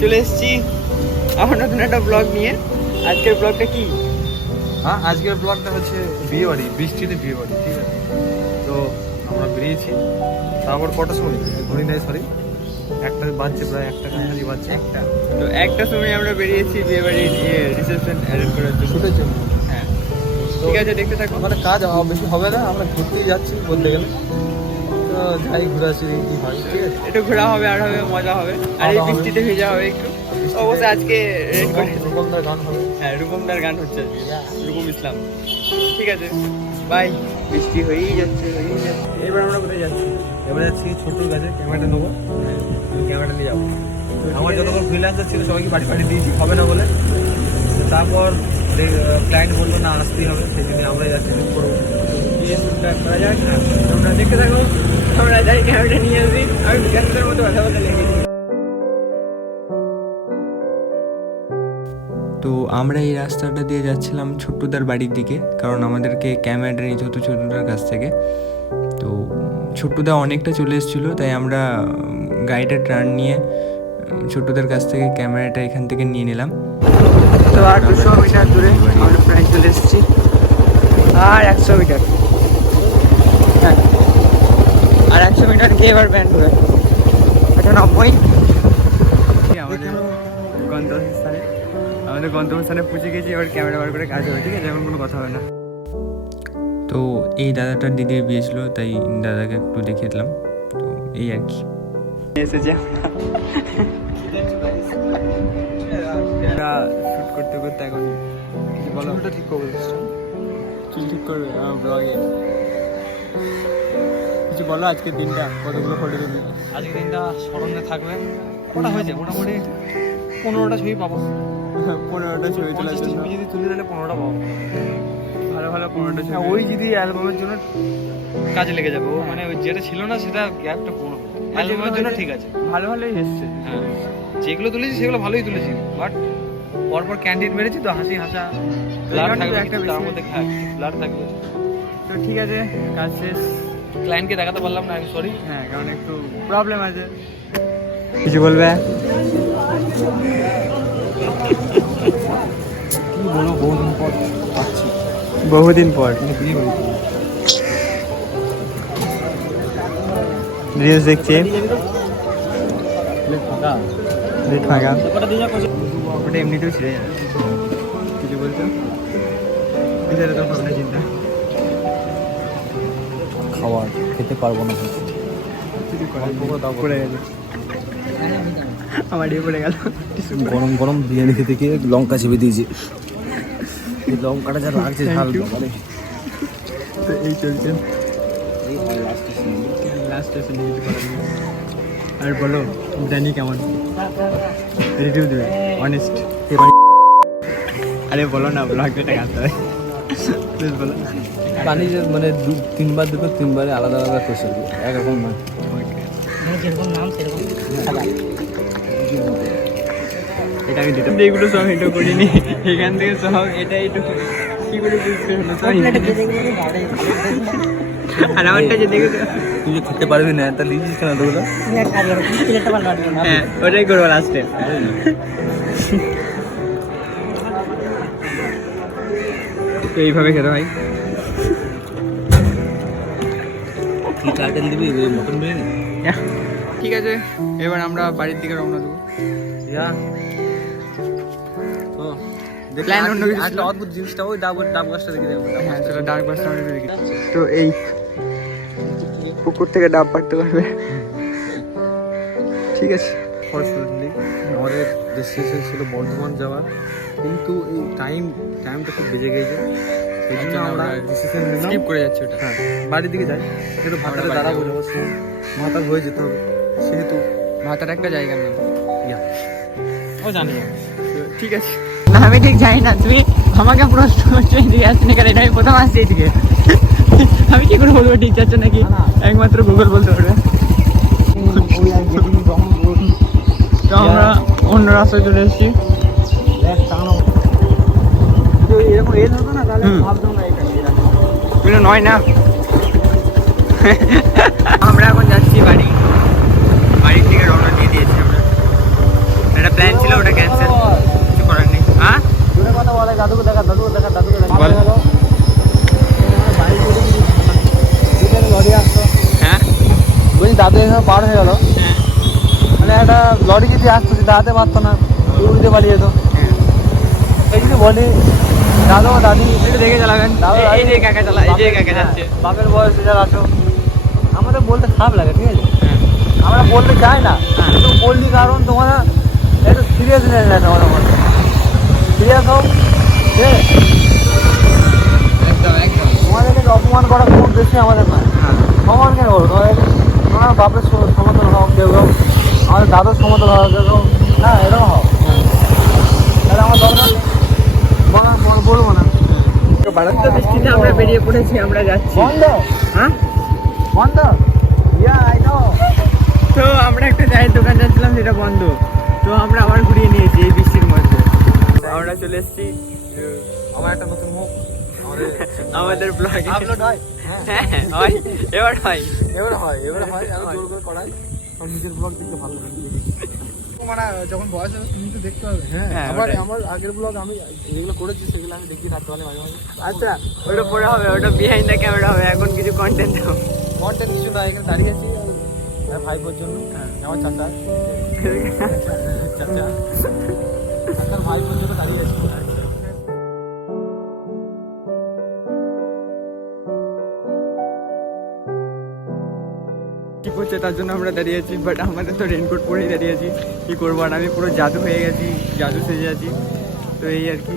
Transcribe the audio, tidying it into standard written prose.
চলে এসেছি আমার নতুন একটা ব্লগ নিয়ে। আজকের ব্লগটা কি? হ্যাঁ, আজকের ব্লগটা হচ্ছে বিয়ে বাড়ি, বৃষ্টিতে বিয়ে বাড়ি, ঠিক আছে। তো আমরা বেরিয়েছি, তারপর কটার সময় ঘড়ি নেই, সরি, একটা বাজছে, প্রায় একটা কাছাকাছি বাজছে। তো একটা সময় আমরা বেরিয়েছি বিয়ে বাড়ির রিসেপশন অ্যারেঞ্জ করার জন্য। শুটের জন্য। হ্যাঁ, ঠিক আছে, দেখতে থাকো। আমাদের কাজ বেশি হবে না, আমরা ঘুরতেই যাচ্ছি বলতে গেলে। তো যাই ঘুরে আসি, কি হয়, ঠিক আছে। একটু ঘোরা হবে, আর হবে মজা হবে, আর এই বৃষ্টিতে ভেজা হবে একটু। অবশ্যই আজকে রেড করে রূপমদার গান হবে। হ্যাঁ, রূপমদার গান হচ্ছে আজকে, রূপম ইসলাম। ঠিক আছে, বাই। বৃষ্টি হয়েই যাচ্ছে। এবার আমরা কোথায় যাচ্ছি? এবার যাচ্ছি ছোট্টুর কাছে, ক্যামেরাটা নেবো, আমি ক্যামেরাটা নিয়ে যাবো। আমার যতক্ষণ ফ্রিল্যান্সার ছিল সবাইকে বাড়ি বাড়ি দিয়েছি, হবে না বলে। তো তারপর ক্লায়েন্ট বললো না, আসতেই হবে, সেই জন্য আমরাই যাচ্ছি, শুট করবো। গিয়ে শ্যুটটা করা যাক। তোমরা দেখতে থাকো, আমরা যাই ক্যামেরাটা নিয়ে আসি। আমি বিকাশের মতো কথা বলতে লেগেছি। তো আমরা এই রাস্তাটা দিয়ে যাচ্ছিলাম ছোট্টুদার বাড়ির দিকে, কারণ আমাদেরকে ক্যামেরাটা নিতে হতো ছোট্টুদার কাছ থেকে। তো ছোট্টুদা অনেকটা চলে এসেছিলো, তাই আমরা গাড়িটা টার্ন নিয়ে ছোট্টুদার কাছ থেকে ক্যামেরাটা এখান থেকে নিয়ে নিলাম। তো আর 200 মিটার দূরে আমরা প্রায় চলে এসেছি, আর 100 মিটার। হ্যাঁ, আর 100 মিটার গিয়ে এবার ব্যান্ড হবে। এটা 90। আমাদের গন্তব্যস্থানে পৌঁছে গেছি, এবার ক্যামেরা বার করে কাজ হবে, ঠিক আছে, এমন কোনো কথা হবে না। তো এই দাদাটার দিদির বিয়ে ছিল, তাই দাদাকে একটু দেখিয়ে দিলাম। তো এই আর কি এসেছে আমরা শুট করতে করতে এখন কিছু বলো। চুলটা ঠিক করবো, চুল ঠিক করবে আমার ব্লগে। কিছু বলো, আজকের দিনটা কতগুলো ফটো তুলবে? আজকের দিনটা স্মরণে থাকবে। কটা হয়েছে মোটামুটি 15টা ছবি পাবো। 15টা ছবি তোলার জন্য ছবি যদি তুলে তাহলে 15টা পাবো। ভালো ভালো 15টা ছবি। ওই যদি অ্যালবামের জন্য কাজে লেগে যাবে, ও মানে ওই যেটা ছিল না সেটা গ্যাপটা পূরণ হবে। অ্যালবামের জন্য ঠিক আছে, ভালো ভালোই এসছে। হ্যাঁ, যেগুলো তুলেছি সেগুলো ভালোই তুলেছি, বাট পরপর ক্যান্ডিড মেরেছি তো হাসি হাসা ব্লার থাকবে, একটা কিন্তু তার বেশি। মধ্যে ব্লার থাকবে। তো ঠিক আছে, কাজ শেষ। ক্লায়েন্টকে দেখাতে পারলাম না, আমি সরি। হ্যাঁ, কারণ একটু প্রবলেম আছে। কিছু বলবে? কি বলবো, বহুদিন পর পাচ্ছি, বহুদিন পর বিয়ে হয়েছে। রিলস দেখছি, ফাঁকা নেট ফাঁকা। ওটা দিয়ে যা ওটা এমনিতেও ছিঁড়ে যাবে। কিছু বলছো? এছাড়া তো ভাবনা চিন্তা। খাবার খেতে পারবো না, পড়ে গেল, আমার দিয়ে পড়ে গেল। গরম গরম বিরিয়ানি খেতে গিয়ে লঙ্কা চেপে দিয়েছি, লঙ্কাটা যা লাগছে ঝাল। তো এই চলছে লাস্ট স্টেশনে, কিছু করার নেই। আর বলো, জানি কেমন রিভিউ দেবে, অনেস্ট। আরে বলো না, ব্লগ এটা গাতে হয়, প্লিজ বলো। পানি যে মানে 3বার দুটো 3বারে আলাদা আলাদা কোর্স হবে, একরকম না। এটা আমি দিতাম, এগুলো সব হেঁটো করিনি, এখান থেকে সব এটা একটু কি করে বুঝতে হলো। আর আমারটা যে দেখে তুই যে খেতে পারবি না, তা লিজিস কেন তোগুলো? হ্যাঁ, ওটাই করবো লাস্টে। তো এইভাবে খেতে হয়। কি টাইটেল দিবি, মটন বিরিয়ানি? ঠিক আছে, এবার আমরা বাড়ির দিকে রওনা দেবো। তো Plan অন্য কিছু ছিল। একটা অদ্ভুত জিনিসটা, ওই ডাব গাছটা দেখে যাবো। হ্যাঁ, সেটা ডার্ক বাসটা আমরা দেখি। তো এই পুকুর থেকে ডাব পাড়তে পারবে, ঠিক আছে। ফরচুনেটলি আমাদের ডেস্টিনেশন ছিল বর্ধমান যাওয়ার, কিন্তু এই টাইমটা খুব বেজে গেছে, সেই জন্য আমরা ডিসিশন নিলাম স্কিপ করে যাচ্ছি ওটা। হ্যাঁ, বাড়ির দিকে যাই। একটু ভাতারে বাড়ি দাঁড়াবো, যাবো। অবশ্য ভাতার হয়ে যেতে হবে, সেহেতু ভাতার একটা জায়গার নাম। ও জানি না। তো ঠিক আছে, না আমি ঠিক জানি না, তুমি আমাকে প্রশ্ন করছো এদিকে আসছি কেন, এটা আমি প্রথম আসছি এদিকে। আমি কি করে বলবো ঠিক যাচ্ছে নাকি? একমাত্র গুগল বলতে পারবে। তো আমরা অন্য রাস্তায় চলে এসেছি। এরকম রেল হতো না, তাহলে ভাবতাম না এগুলো নয় না। আমরা এখন যাচ্ছি বাড়ির দিকে রওনা দিয়ে দিয়েছি আমরা। একটা প্ল্যান ছিল ওটা ক্যান্সেল, কিছু করার নেই। হ্যাঁ দূরে কথা বলে, দাদুকে দেখা, দাদুকে দেখা, দাদুকে দেখা। বল। লরি আসতো, হ্যাঁ বলছি দাদু এখানে পার হয়ে গেল, হ্যাঁ মানে একটা লরি যদি আসতো সে দাঁড়াতে পারতো না, উড়তে পালিয়ে যেত। এই যদি বলি দাদু দাদি একটু দেখে চালাবেন, এই যে কাকা চালা, এই যে কাকা যাচ্ছে। বাপের বয়সে যারা আছো, আমাদের বলতে খারাপ লাগে, ঠিক আছে, হ্যাঁ আমরা বলতে চাই না, হ্যাঁ। কিন্তু বললি কারণ তোমরা একটু সিরিয়াসনেস নেয় তোমাদের মধ্যে, সিরিয়াস হোক, ঠিক আছে? একদম একদম। তোমাদেরকে অপমান করা খুব বেশি আমাদের না, হ্যাঁ সমান কেন বলো, তোমার বাপের সমতল হও, কেউ কেউ আমাদের দাদুর সমতল হও, কেউ কেউ না এরকম হও, তাহলে আমার দরকার নেই, বলবো না। তো বৃষ্টিতে আমরা বেরিয়ে পড়েছি, আমরা যাচ্ছি। বন্ধ হ্যাঁ বন্ধ, ইয়া আই নো। তো আমরা একটা চায়ের দোকান যাচ্ছিলাম, সেটা বন্ধ। তো আমরা আবার ঘুরিয়ে নিয়েছি এই বৃষ্টির মধ্যে। আমরা চলে এসেছি আমার একটা নতুন মুখ আমাদের ব্লগে। আপলোড হয়, হ্যাঁ হয়, এবার হয়। এবারে হয়, এবারে হয়, আমি জোর করে করাই, কারণ নিজের ব্লগ দেখতে ভালো লাগে। মানে যখন বয়স হবে তুমি তো দেখতে হবে। হ্যাঁ, আবার ওটাই। আমার আগের ব্লগ আমি যেগুলো করেছি সেগুলো আমি দেখিয়ে থাকতে পারি মাঝে মাঝে। আচ্ছা ওটা পরে হবে, ওটা বিহাইন্ড দ্য ক্যামেরা হবে, এখন কিছু কন্টেন্ট দাও। কন্টেন্ট কিছু না, এখানে দাঁড়িয়ে আছি ভাই বোর জন্য, আমার চাচা চাচা চাচার ভাই বোর জন্য দাঁড়িয়ে আছি। কি করছে তার জন্য আমরা দাঁড়িয়ে আছি, বাট আমাদের তো রেনকোট পরেই দাঁড়িয়ে আছি। কি করবো, আর আমি পুরো জাদু হয়ে গেছি, জাদু সেজে আছি। তো এই আর কি।